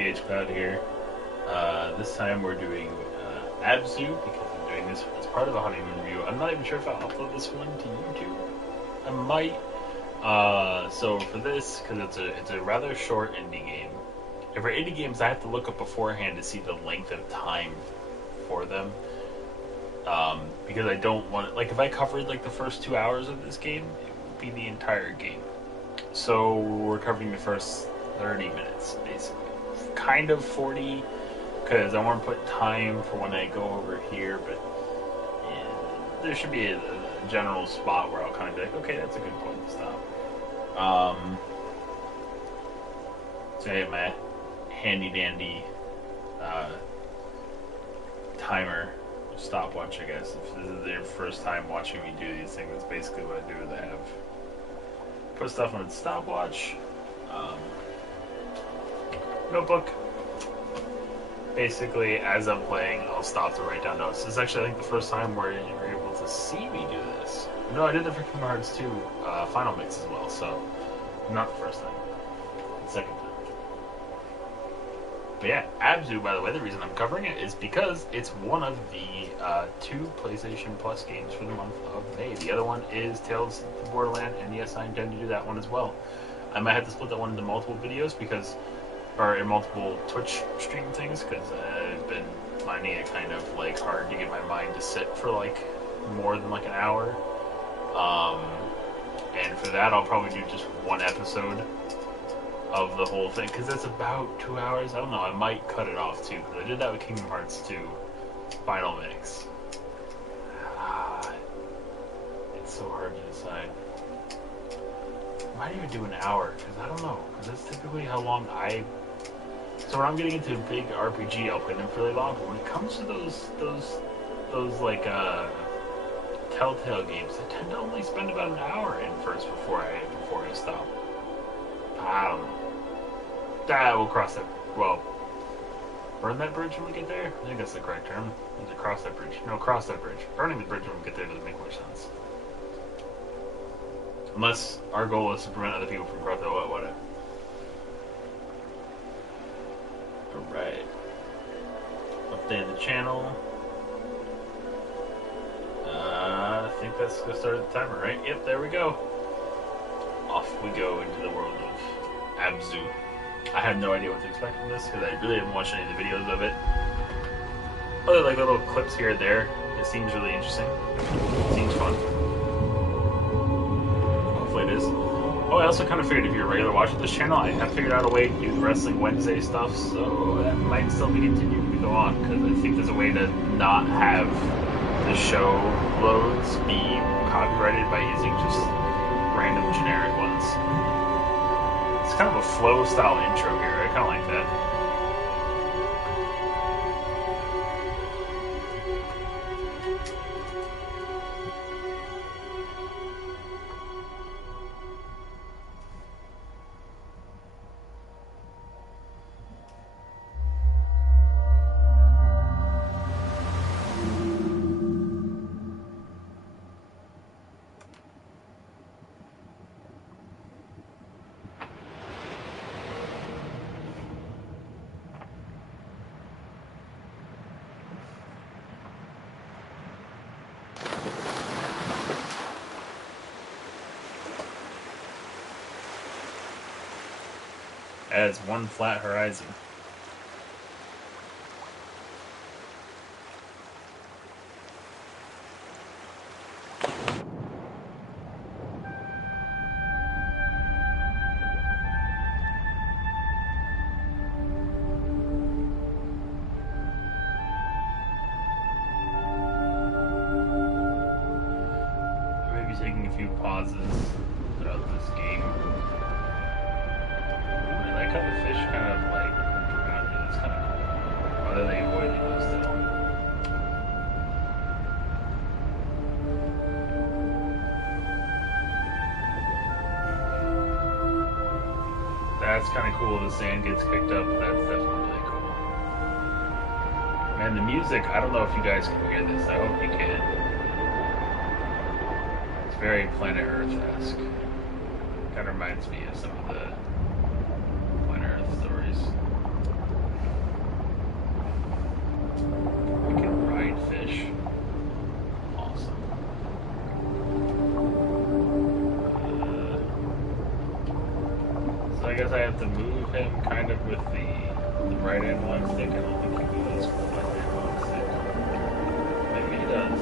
TH Cloud here. This time we're doing Abzu because I'm doing this as part of a Honeymoon review. I'm not even sure if I'll upload this one to YouTube. I might. So for this, because it's a rather short indie game. And for indie games, I have to look up beforehand to see the length of time for them. Because I don't want, like, if I covered like the first 2 hours of this game, it would be the entire game. So we're covering the first 30 minutes, basically. Kind of 40, because I want to put time for when I go over here, but yeah, there should be a general spot where I'll kind of be like, okay, that's a good point to stop. So I have my handy dandy timer stopwatch, I guess. If this is their first time watching me do these things, that's basically what I do. Is I have put stuff on the stopwatch, notebook. Basically, as I'm playing, I'll stop to write down notes. This is actually, I think, the first time where you're able to see me do this. No, I did that for Kingdom Hearts 2 Final Mix as well, so not the first time. The second time. But yeah, Abzu, by the way, the reason I'm covering it is because it's one of the 2 PlayStation Plus games for the month of May. The other one is Tales of the Borderland, and yes, I intend to do that one as well. I might have to split that one into multiple videos or in multiple Twitch stream things, because I've been finding it kind of like hard to get my mind to sit for like more than like an hour. And for that, I'll probably do just one episode of the whole thing, because it's about 2 hours. I don't know, I might cut it off too, because I did that with Kingdom Hearts 2 Final Mix. It's so hard to decide. I might even do an hour, because I don't know, because that's typically how long so when I'm getting into a big RPG, I'll play them for really long, but when it comes to those like Telltale games, I tend to only spend about an hour in first before I stop. I don't know. We'll cross that. Well, burn that bridge when we get there? I think that's the correct term. Is it cross that bridge? No, cross that bridge. Burning the bridge when we get there doesn't make more sense. Unless our goal is to prevent other people from crossing. Whatever. Alright. Update the channel. I think that's going to start the timer, right? Yep, there we go. Off we go into the world of Abzu. I have no idea what to expect from this, because I really haven't watched any of the videos of it. Other like little clips here and there. It seems really interesting. It seems fun. Hopefully it is. Oh, I also kind of figured if you're a regular watcher of this channel, I have figured out a way to do the Wrestling Wednesday stuff, so that might still be continuing to go on, because I think there's a way to not have the show loads be copyrighted by using just random generic ones. It's kind of a flow style intro here. I kind of like that. Adds one flat horizon. Maybe taking a few pauses throughout this game. I like how the fish kind of like around it. It's kind of cool. Or are they avoiding those still? That's kind of cool. The sand gets kicked up. That's definitely really cool. Man, the music, I don't know if you guys can hear this. I hope you can. It's very Planet Earth-esque. Kind of reminds me of some of the Planet Earth stories. because I have to move him kind of with the right analog stick, I don't think he goes with the left analog stick. Maybe he does.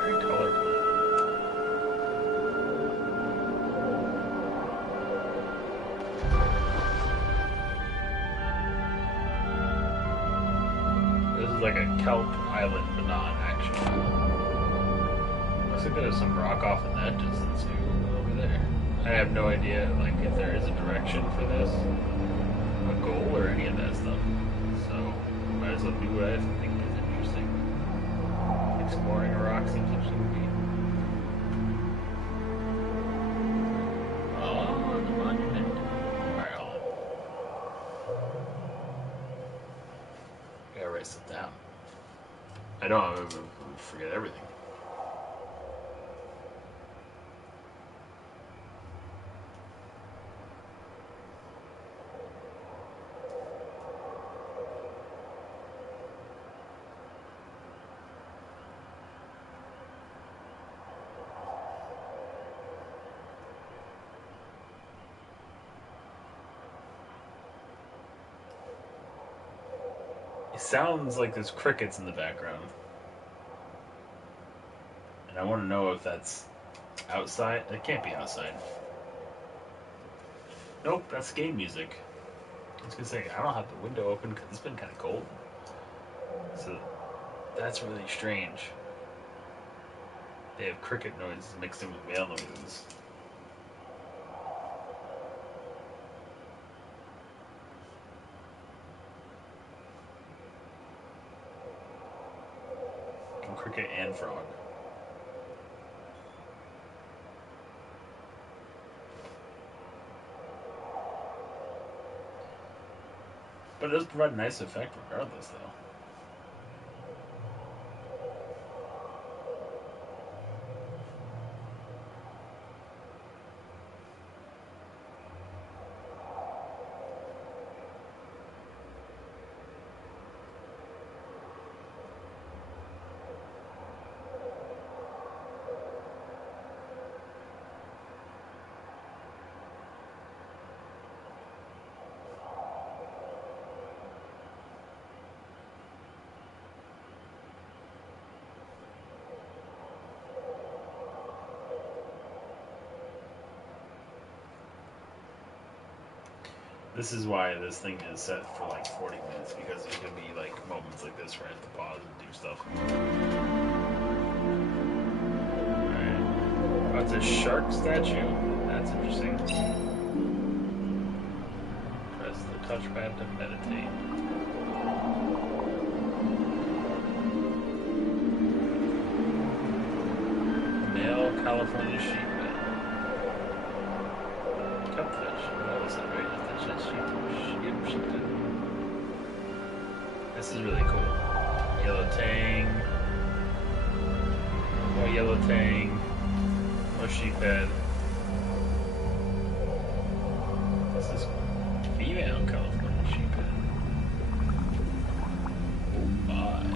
Very colorful. This is like a kelp island, but not actually. Looks like there's some rock off in that distance too, over there. I have no idea, like, if there is a direction for this, a goal, or any of that stuff. So, might as well do what I think is interesting. Exploring a rock seems interesting to me. Oh, the monument. Alright, hold on. Gotta write stuff down. I know I'm gonna forget everything. It sounds like there's crickets in the background. And I want to know if that's outside. It can't be outside. Nope, that's game music. I was gonna say, I don't have the window open because it's been kind of cold. So that's really strange. They have cricket noises mixed in with male noises. And cricket and frog. But it does provide a nice effect regardless, though. This is why this thing is set for like 40 minutes, because there's going to be like moments like this where I have to pause and do stuff. Alright. Oh, it's a shark statue? That's interesting. Press the touchpad to meditate. Male California sheepman. Cupfish. That was it, right? This is really cool. Yellow tang. More yellow tang. More sheephead. This is female California sheephead. Oh my.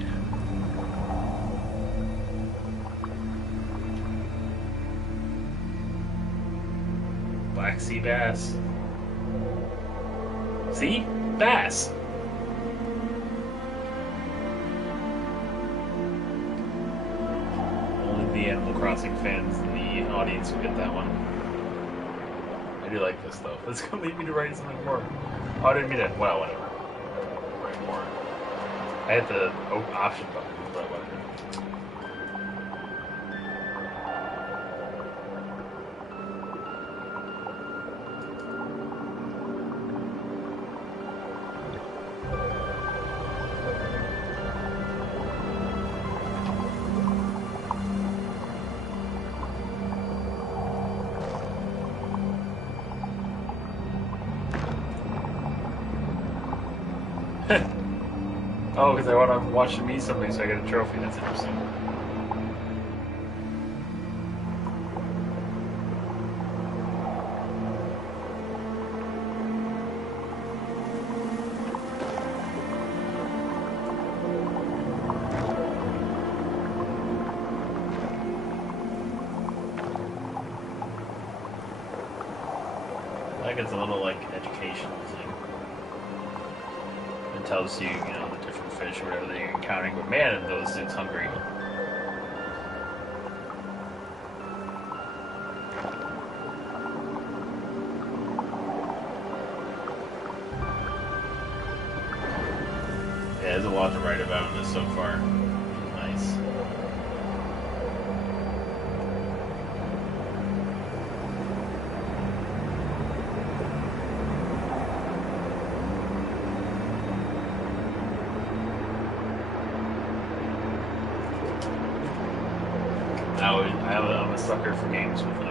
Black sea bass. See? Bass! Only the Animal Crossing fans in the audience will get that one. I do like this though. It's gonna lead me to write something more. Oh, I didn't mean to. Well, whatever. Write more. I hit the option button, but whatever. Oh, because I want to watch them eat something, so I get a trophy. That's interesting. Like it's a little like educational thing. It tells you, you know, the different fish or whatever that you're encountering. But man, those things hungry. Yeah, there's a lot to write about in this so far. Nice. I'm a sucker for games with an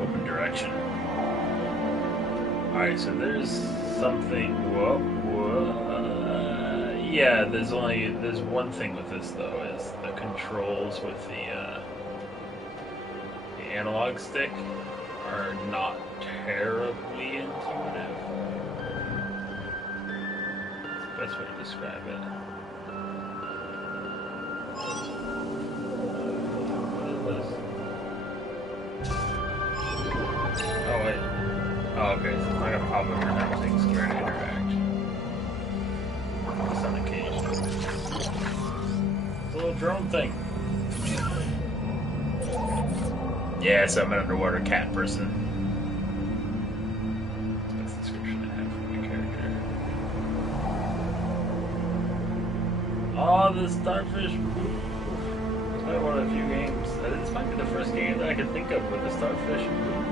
open direction. All right, so there's something. Yeah, there's one thing with this though is the controls with the analog stick are not terribly intuitive. That's the best way to describe it. Oh wait. Oh okay, so it's not gonna pop up every time things try to interact. Just on occasion. It's a little drone thing. Yeah, so I'm an underwater cat person. That's the description I have for my character. Oh, the starfish move. It's probably one of the few games. This might be the first game that I can think of with the starfish move.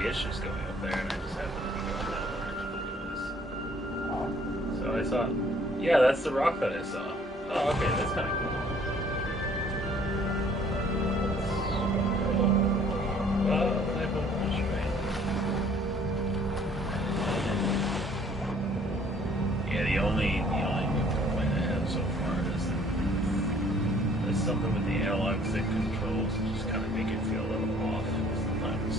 It's just going up there, and I just happen to be going that direction to do this. So I saw, yeah, that's the rock that I saw. Oh, okay, that's kind of cool. Well, I hope it's right. Yeah, the only complaint I have so far is that there's something with the analog stick controls that just kind of make it feel a little off sometimes.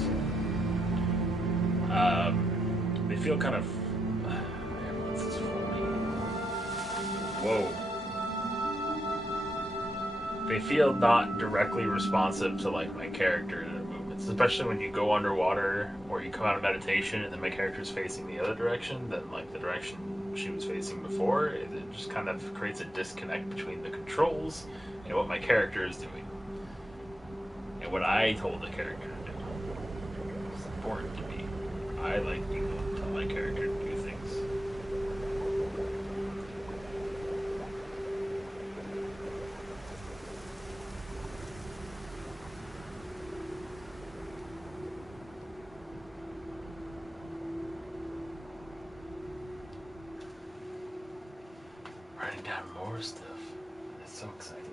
They feel kind of. What's this for me? Whoa. They feel not directly responsive to like my character movements, especially when you go underwater or you come out of meditation and then my character's facing the other direction than like the direction she was facing before. It just kind of creates a disconnect between the controls and what my character is doing and what I told the character to do. It's important to me. I like to tell my character to do things. Writing down more stuff. That's so exciting.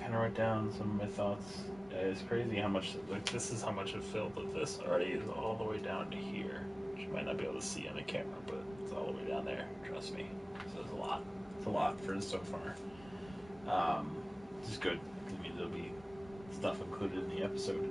kind of wrote down some of my thoughts. It's crazy how much, like, this is how much it filled that this already is all the way down to here, which you might not be able to see on the camera, but it's all the way down there, trust me. So it's a lot. It's a lot for so far. This is good. It means there'll be stuff included in the episode.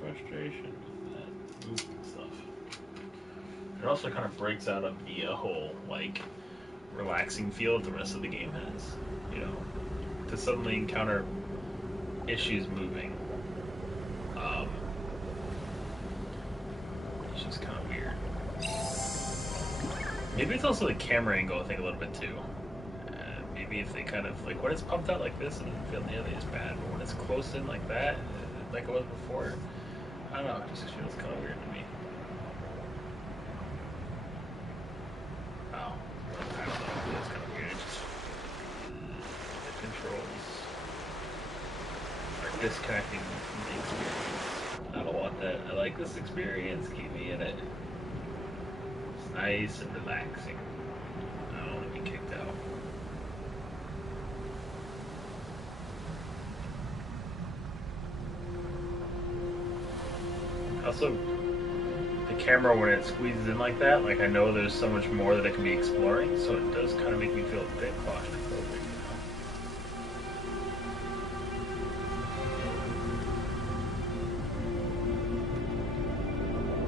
Frustration with that movement stuff. It also kind of breaks out of the whole like relaxing feel that the rest of the game has. You know, to suddenly encounter issues moving. It's just kind of weird. Maybe it's also the camera angle, I think, a little bit too. Maybe if they kind of like when it's pumped out like this, it doesn't feel nearly as bad. But when it's close in like that, like it was before. I don't know, it just feels kind of weird to me. Oh, I don't know, it feels kind of weird. It just, the controls are disconnecting from the experience. I don't want that. I like this experience, keep me in it. It's nice and relaxing. I don't want to be kicked out. Also, the camera, when it squeezes in like that, like I know there's so much more that it can be exploring, so it does kind of make me feel a bit claustrophobic,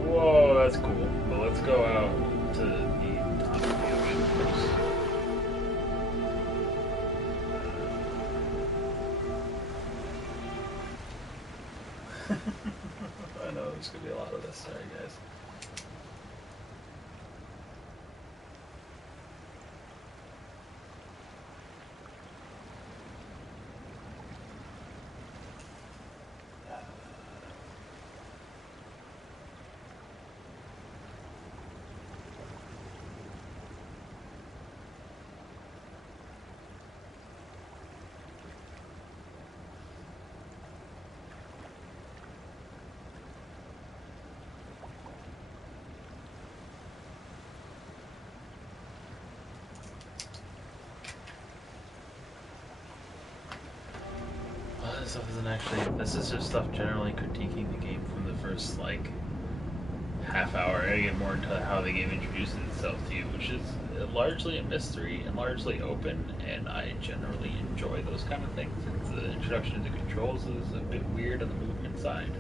you know? Whoa, that's cool. But let's go out to the top of the ocean first. I know there's gonna be a lot of this. Sorry, guys. This stuff isn't actually. This is just stuff generally critiquing the game from the first like half hour. I gotta get more into how the game introduces itself to you, which is largely a mystery and largely open, and I generally enjoy those kind of things. It's the introduction to controls is a bit weird on the movement side.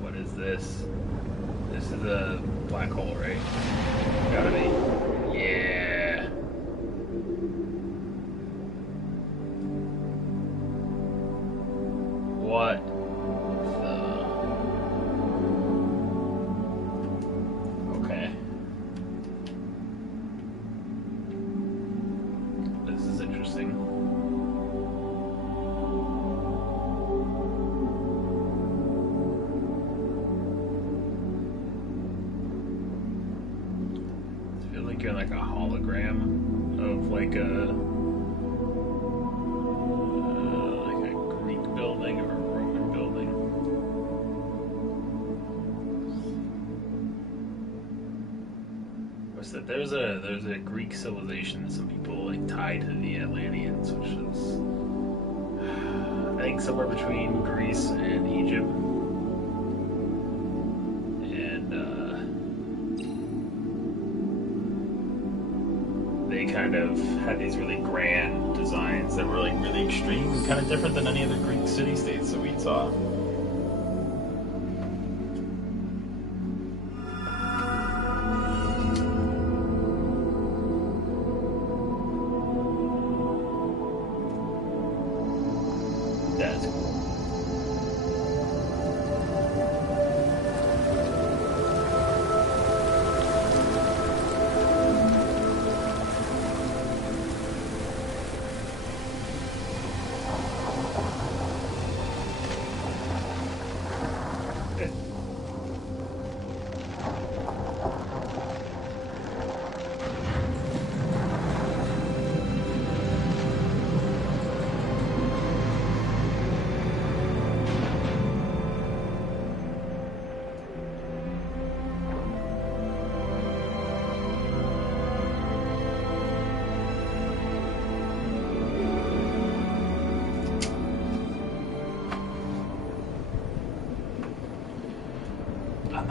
What is this? This is a black hole, right? Gotta be. Yeah. What the? Okay. This is interesting. I feel like you're like a hologram of like a Greek building or a Roman building. What's that? There's a Greek civilization that some people like tie to the Atlanteans, which is I think somewhere between Greece and Egypt. They kind of had these really grand designs that were like really extreme and kind of different than any other Greek city-states that we saw. That's cool.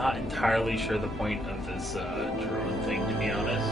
not entirely sure the point of this drone thing, to be honest.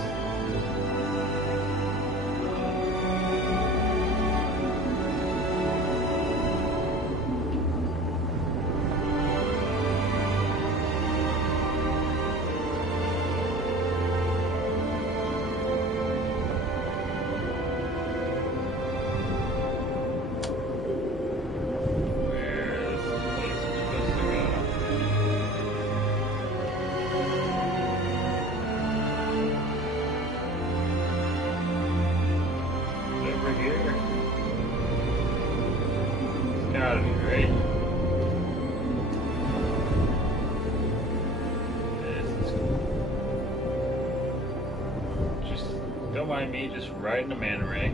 Me just riding a manta ray.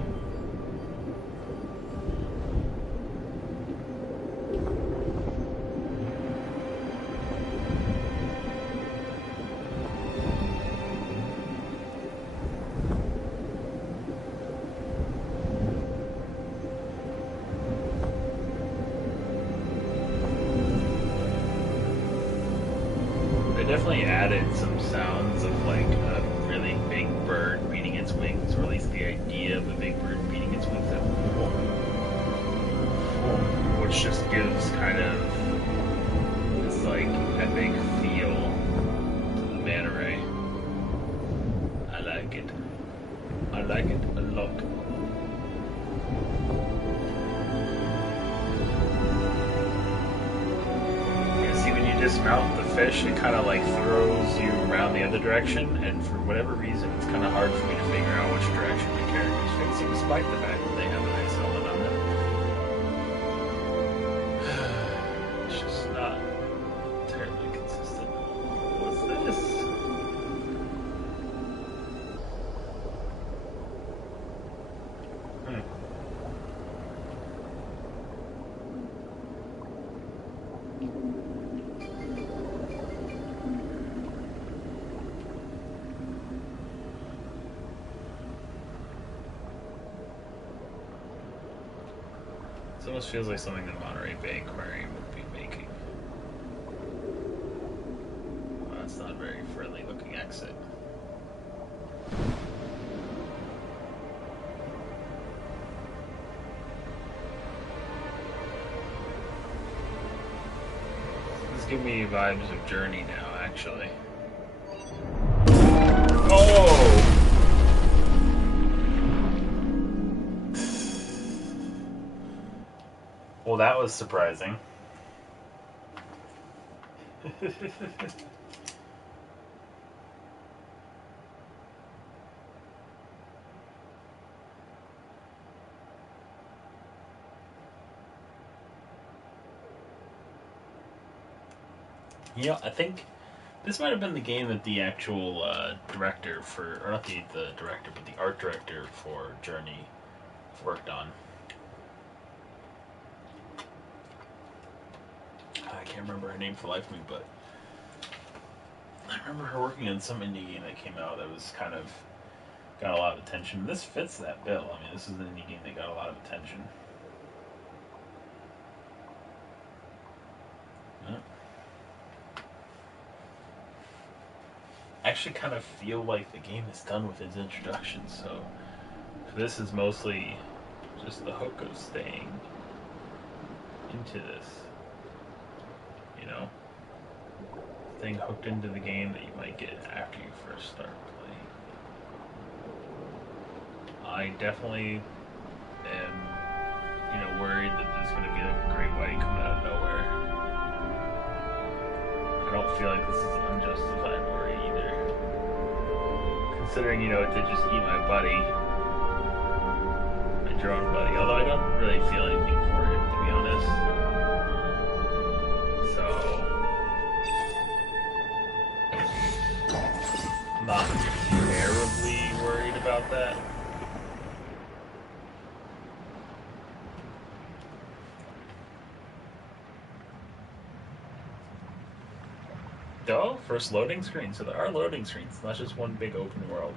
They definitely added some sounds of like a really big bird beating its wings, or at least the idea of a big bird beating its wings at people, which just gives kind of this like epic feel to the manta ray. I like it. I like it a lot. Dismount the fish, it kind of like throws you around the other direction, and for whatever reason it's kind of hard for me to figure out which direction the character's facing, despite the fact that they have a nice helmet on them. It's just not terribly consistent. What's this? It almost feels like something that Monterey Bay Aquarium would be making. Well, that's not a very friendly looking exit. This is giving me vibes of Journey now, actually. Oh! Well, that was surprising. You know, I think this might have been the game that the actual director for, or not the director, but the art director for Journey worked on. I can't remember her name for the life of me, but I remember her working on some indie game that came out that was kind of got a lot of attention. This fits that bill. I mean, this is an indie game that got a lot of attention. Yeah. I actually kind of feel like the game is done with its introduction, so this is mostly just the hook of staying into this. You know, thing hooked into the game that you might get after you first start playing. I definitely am, you know, worried that there's going to be like a great white coming out of nowhere. I don't feel like this is an unjustified worry either. Considering, you know, it did just eat my buddy, my drone buddy, although I don't really feel anything for him, to be honest. So, I'm not terribly worried about that. Oh, first loading screen. So there are loading screens, not just one big open world.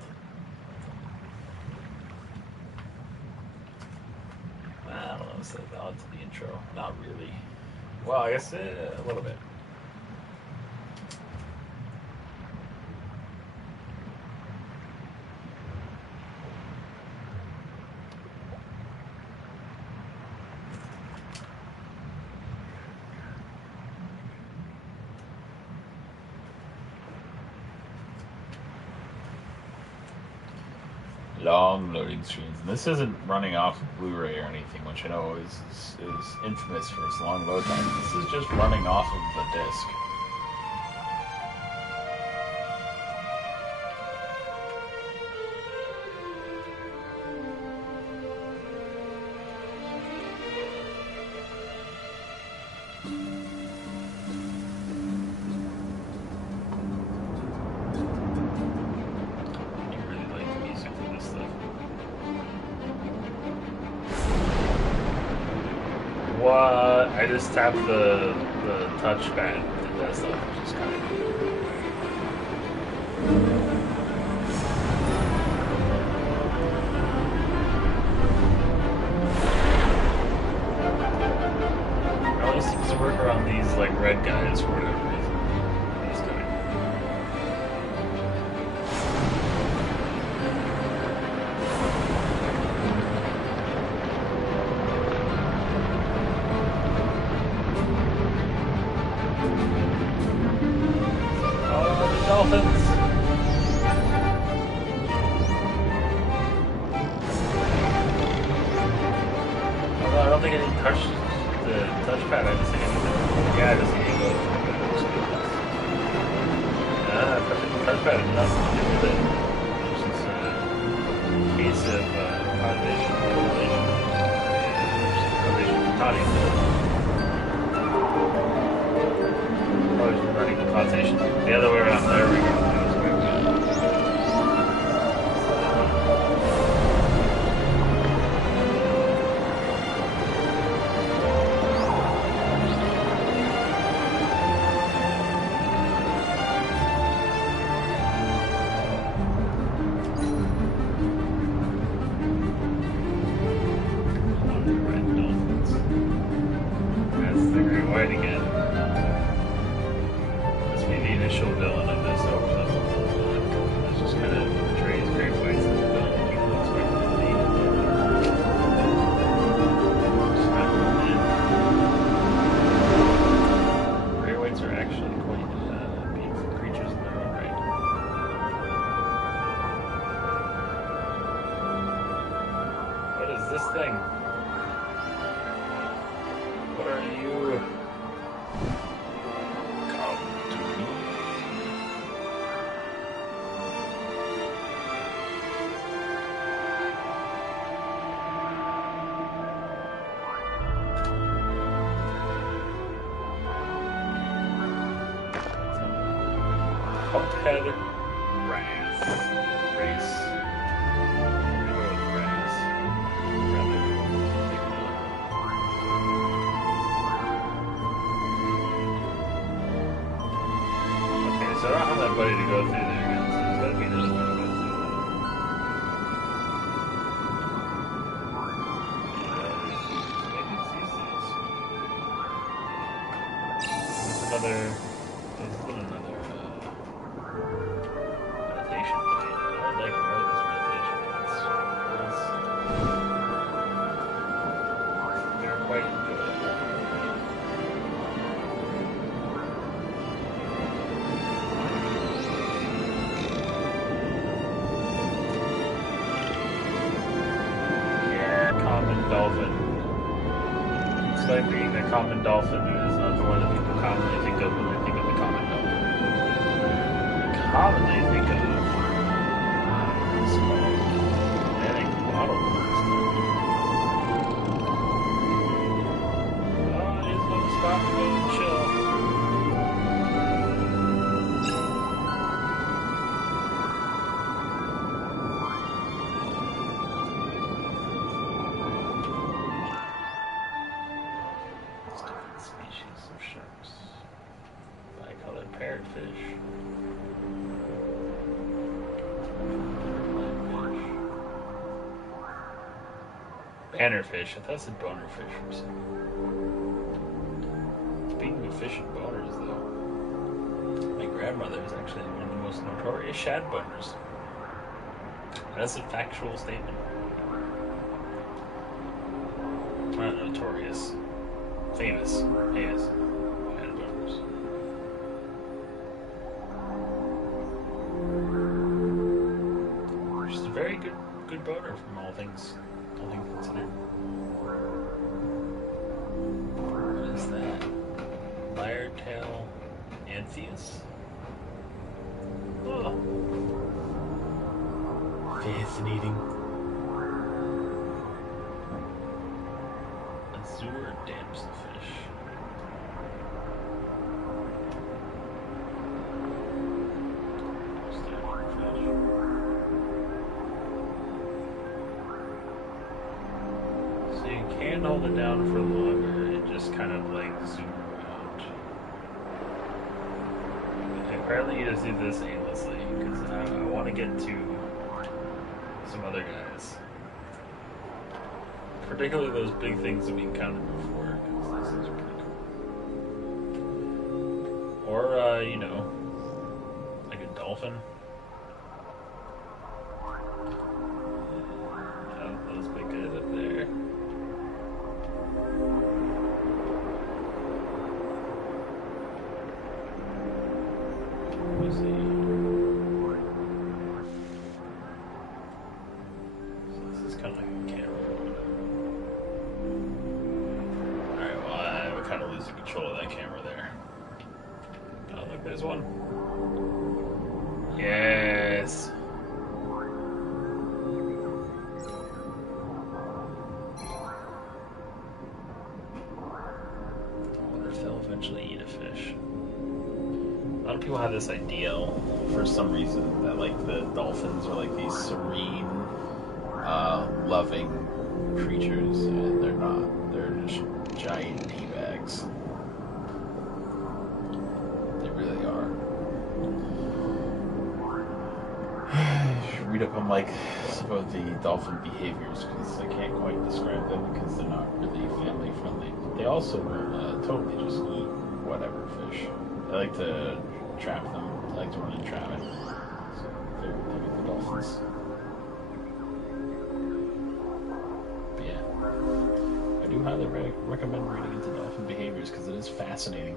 I don't know, is that valid to the intro? Not really. Well, I guess a little bit. long loading screens. And this isn't running off of Blu-ray or anything, which I know is infamous for its long load time. This is just running off of the disc. What? I just tapped the touchpad and did that stuff, which is kind of cool. It always seems to work around these like red guys for whatever reason. This time. Dolphins. Although I don't think I didn't touch the touchpad. I just think I did. Yeah, I just think it goes. Touchpad is nothing to do with it. It's just a case of causation. Causation. The other way around. There we go. That's the great white again. Initial villain of this overload. It's just kind of portrays great whites as the villain people expect it to be. Just not really in. Great whites are actually quite beautiful creatures in their own right. What is this thing? What are you? Pumphead Wrath. Race. I'm gonna go with Wrath. Okay, so I don't have that buddy to go through there again, so there's gotta be another one to go through. Maybe it's these things. There's another meditation plate. I would like more of this meditation plates. They're quite enjoyable. Yeah, common dolphin. It's like being a common dolphin is not the one that people commonly think of when they think of the common dolphin. Commonly think of it's called manic bottle. Oh, he's gonna stop and go and chill. There's different species of sharks. Bicolored parrotfish. Bannerfish. I thought it said bonerfish for a second. Speaking of fish and boners, though, my grandmother is actually one of the most notorious shad boners. That's a factual statement. Not notorious. Famous. Famous. Shad boners. She's a very good good boner from all things considered. What is that? Lyre-tail Antheus? Oh. Fascinating. Azure damselfish. So you can't hold it down for longer, it just kind of like zooms out. Apparently you just do this aimlessly, because I want to get to some other guys. Particularly those big things that we encountered before, because this is pretty cool. Or, you know, like a dolphin. Oh, those big guys up there. Let me see. So this is kind of like a camera. Alright, well, I'm kind of losing control of that camera there. Oh, look, there's one. Yes! I wonder if they'll eventually eat a fish. A lot of people have this ideal, for some reason, that like the dolphins are like these serene, loving creatures, and they're not. They're just giant tea bags. They really are. You should read up on like some of the dolphin behaviors, because I can't quite describe them because they're not really family friendly. They also will totally just eat whatever fish. They like to trap them. They like to run and trap it. So they're like the dolphins. But yeah, I do highly recommend reading into dolphin behaviors because it is fascinating.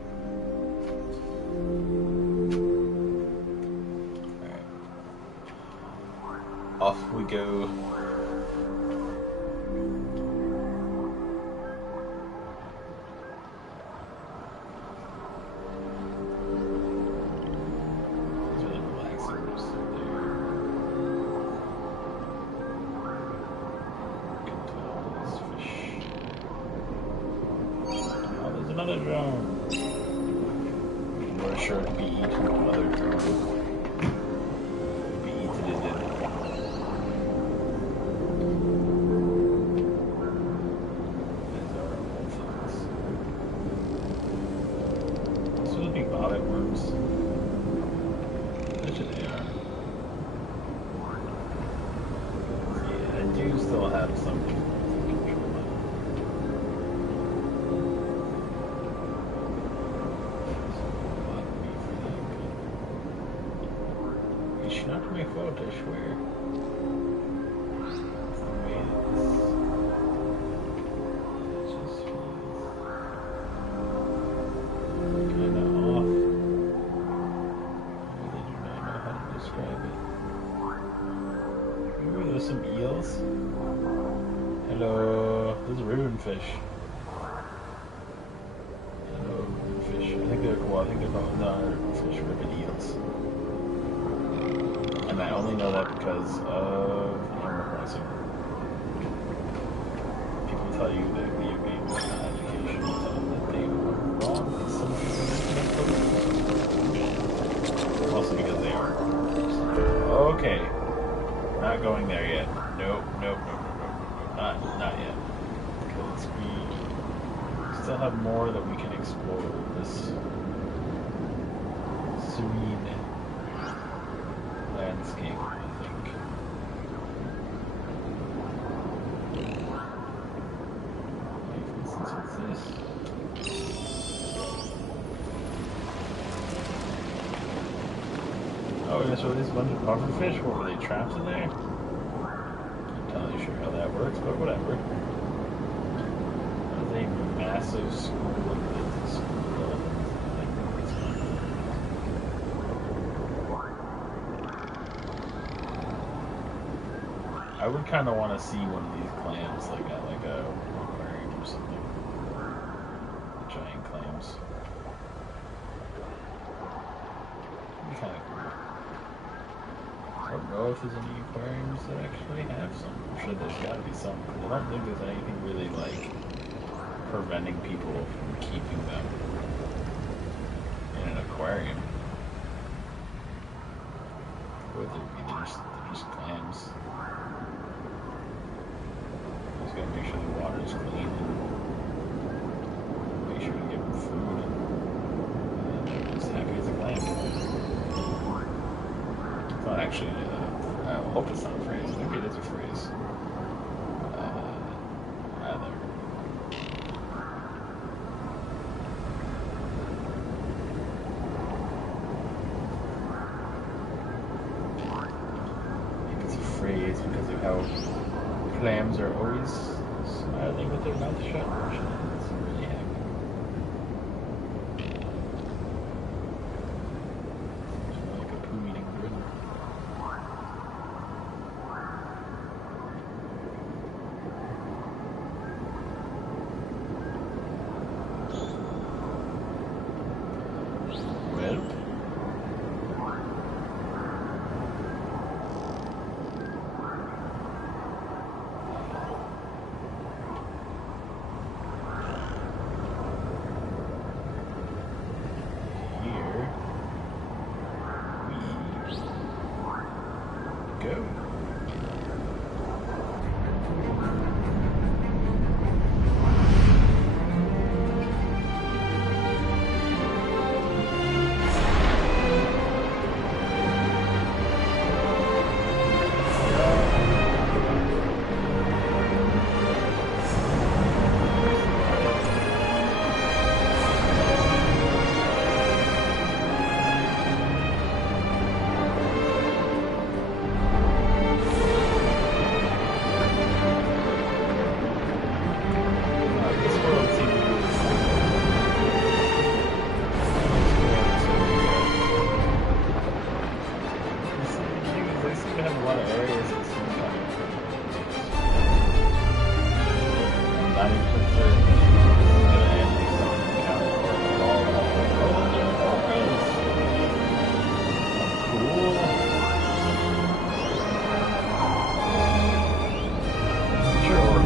Alright. Off we go. Another drone. We're sure to be eaten another drone. Be eaten in it. These are old things. These are the big bobbit worms. Actually they are. Yeah, I do still have some. Not my fault, I swear. It's just kind of off. I really do not know how to describe it. Ooh, there's some eels. Hello. There's a ribbon fish. Hello, ribbon fish. I think they're called ribbon fish, ribbon eels. And I only know that because of Animal Crossing. People tell you that video games are not education, tell them that they are wrong. Some people also because they are. Okay. Not going there yet. Nope. Not yet. Because we still have more that we can explore with this serene landscape, I think. For instance, what's this? Oh, yeah, so there's a bunch of pufferfish. What were they, trapped in there? I'm not entirely sure how that works, but whatever. There's a massive school of I would kind of want to see one of these clams, like at like a aquarium or something. The giant clams. It'd be kind of cool. I don't know if there's any aquariums that actually have some. I'm sure there's got to be some. I don't think there's anything really like preventing people from keeping them in an aquarium. Or they're just clams. Just gotta make sure the water's clean and make sure to give them food and they're just happy as a clam. It's not actually, I hope it's not a phrase. Maybe it is a phrase. Rather. Maybe it's a phrase because of how clams are always smiling with their mouth shut. It's really happy. It's like a poo-eating bird. Well, here we go. This world seems really they seem to have a lot of areas that seem kind of. I'm not even sure if it's gonna end with something out or all cool. Sure.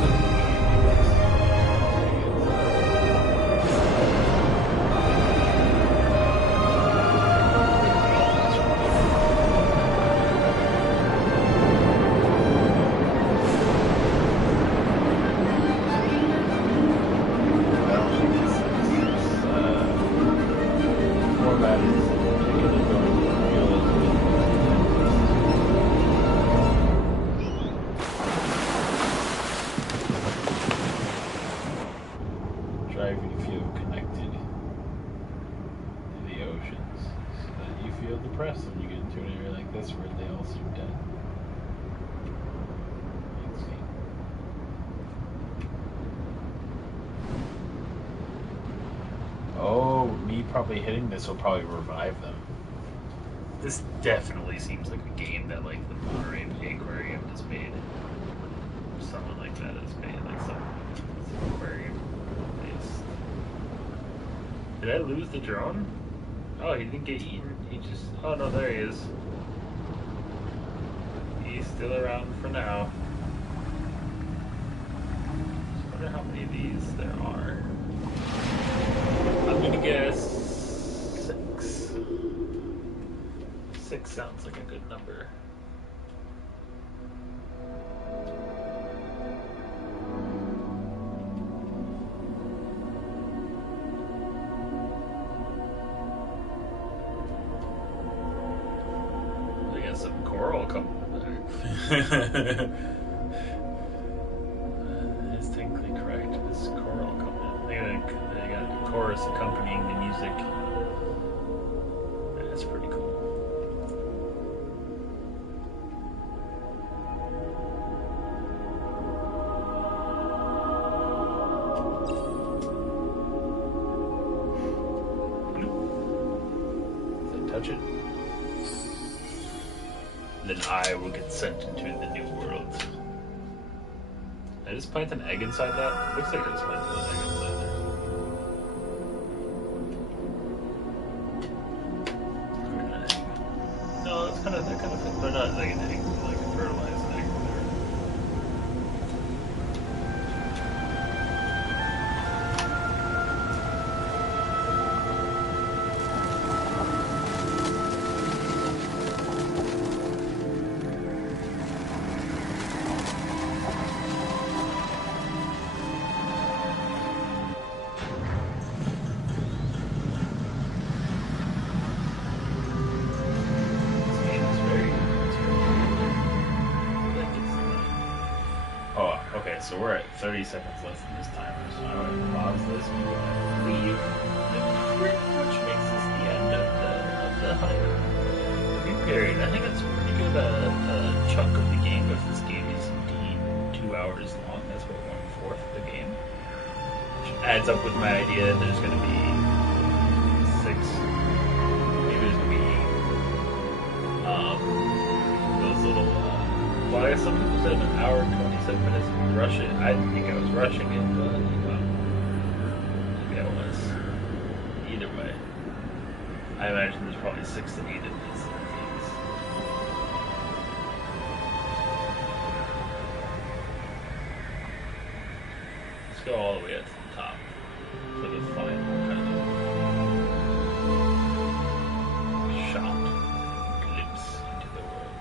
Driving to feel connected to the oceans so that you feel depressed when you get into an area like this where they all seem dead. Let's see. Oh, me probably hitting this will probably revive them. This definitely seems like a game that like the Monterey Aquarium has made. Or someone like that has made, like some aquarium. Did I lose the drone? Oh, he didn't get eaten. He just... Oh, no, there he is. He's still around for now. I wonder how many of these there are. I'm gonna guess 6. 6 sounds like a good number. Some coral coming there. It's technically correct. This coral coming. They got a chorus accompanying the music. That's pretty cool. Does it touch it? Then I will get sent into the new world. I just plant an egg inside that? Looks like I just planted an egg inside there. No, that's kind of that kind of thing. They're not like an egg, but like a fertilized egg. So we're at 30 seconds left in this timer, so I'm going to pause this and leave. That pretty much makes this the end of the honeymoon review period. I think it's a pretty good chunk of the game. If this game is indeed 2 hours long, that's about 1/4 of the game. Which adds up with my idea that there's going to be 6, maybe there's going to be those little, well, I guess some people said an hour and 27 minutes if you rush it. I didn't think I was rushing it, but maybe I was. Either way, I imagine there's probably 6 to 8 of these things. Let's go all the way up to the top for the final kind of shot, glimpse into the world.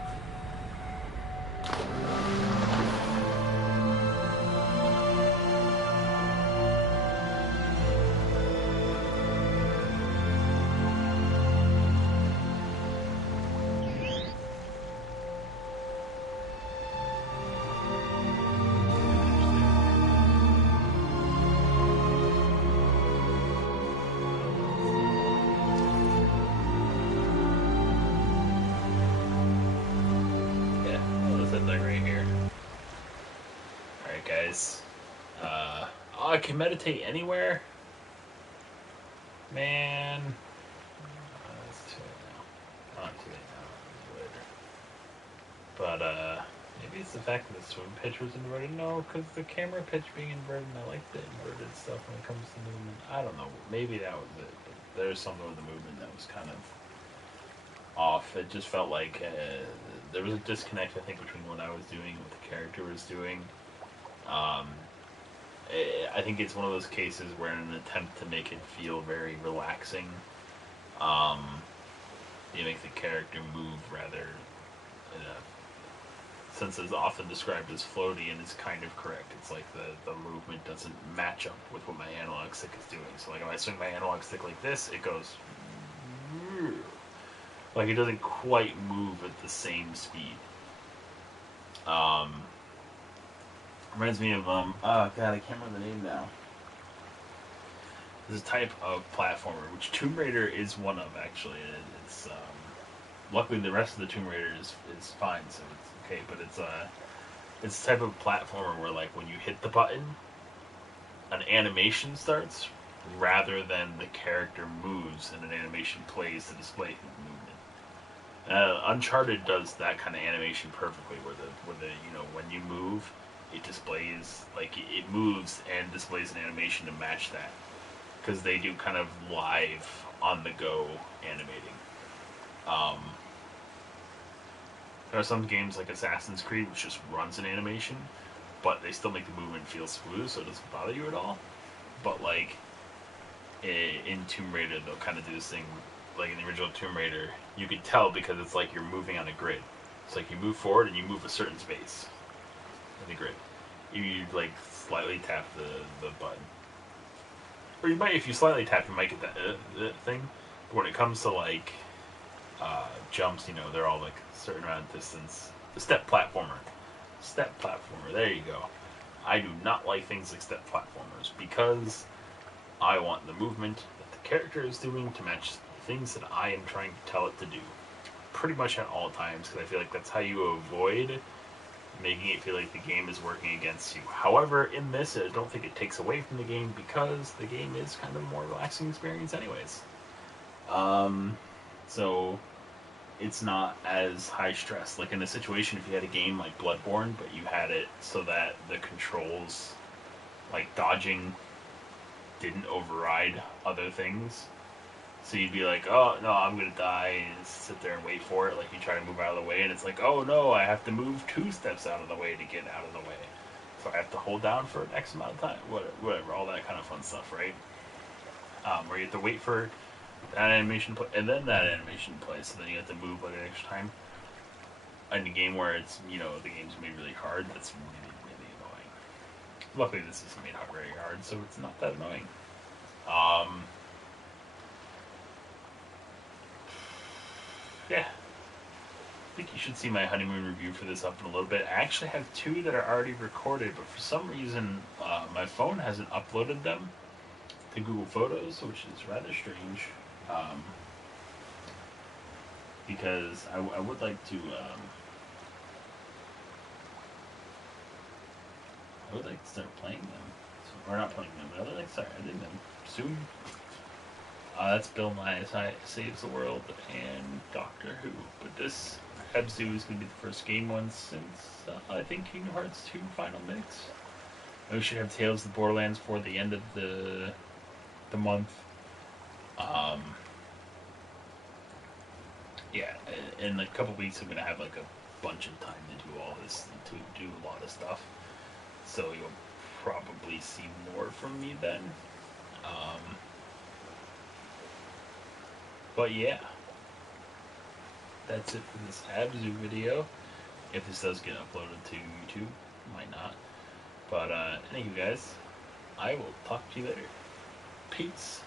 I can meditate anywhere. Man, it's too late now. Not too late now. It's later. But maybe it's the fact that the swim pitch was inverted. No, because the camera pitch being inverted, and I like the inverted stuff when it comes to movement. I don't know. Maybe that was it. But there's something with the movement that was kind of off. It just felt like there was a disconnect, I think, between what I was doing and what the character was doing. I think it's one of those cases where in an attempt to make it feel very relaxing, you make the character move rather, since it's often described as floaty, and it's kind of correct. It's like the movement doesn't match up with what my analog stick is doing. So like if I swing my analog stick like this, it goes, like it doesn't quite move at the same speed. Reminds me of, oh god, I can't remember the name now. There's a type of platformer, which Tomb Raider is one of, actually. It's, luckily the rest of the Tomb Raider is fine, so it's okay, but it's a type of platformer where, like, when you hit the button, an animation starts, rather than the character moves and an animation plays to display movement. Uncharted does that kind of animation perfectly, where the when you move, it displays, like, it moves and displays an animation to match that, because they do kind of live on the go animating. There are some games like Assassin's Creed which just runs an animation, but they still make the movement feel smooth, so it doesn't bother you at all. But like in Tomb Raider, they'll kind of do this thing, like in the original Tomb Raider, you could tell because it's like you're moving on a grid. It's like you move forward and you move a certain space in the grid. You like slightly tap the button, or you might, if you slightly tap, you might get that thing. But when it comes to like jumps, they're all like a certain amount of distance. The step platformer. There you go. I do not like things like step platformers because I want the movement that the character is doing to match the things that I am trying to tell it to do. Pretty much at all times, because I feel like that's how you avoid making it feel like the game is working against you. However, in this, I don't think it takes away from the game, because the game is kind of a more relaxing experience anyways. So it's not as high stress. Like in a situation, if you had a game like Bloodborne, but you had it so that the controls, like dodging, didn't override other things. So you'd be like, oh no, I'm gonna die, and sit there and wait for it. Like you try to move out of the way, and it's like, oh no, I have to move 2 steps out of the way to get out of the way. So I have to hold down for an X amount of time. Whatever, all that kind of fun stuff, right? Where you have to wait for that animation play, and then that animation plays, so then you have to move like an extra time. In a game where it's, the game's made really hard, that's really, really annoying. Luckily, this isn't made very hard, so it's not that annoying. Yeah, I think you should see my honeymoon review for this up in a little bit. I actually have 2 that are already recorded, but for some reason, my phone hasn't uploaded them to Google Photos, which is rather strange. Because I would like to, I would like to start playing them, or not playing them, but I would like to start editing them soon. That's Bill Nye Saves the World and Doctor Who, but this Abzu is going to be the first game one since I think Kingdom Hearts 2 Final Mix. We should have Tales of the Borderlands for the end of the month. Yeah, in a couple weeks I'm gonna have like a bunch of time to do all this, to do a lot of stuff. So you'll probably see more from me then. Um, but yeah, that's it for this Abzu video. If this does get uploaded to YouTube, might not. But thank you guys. I will talk to you later. Peace.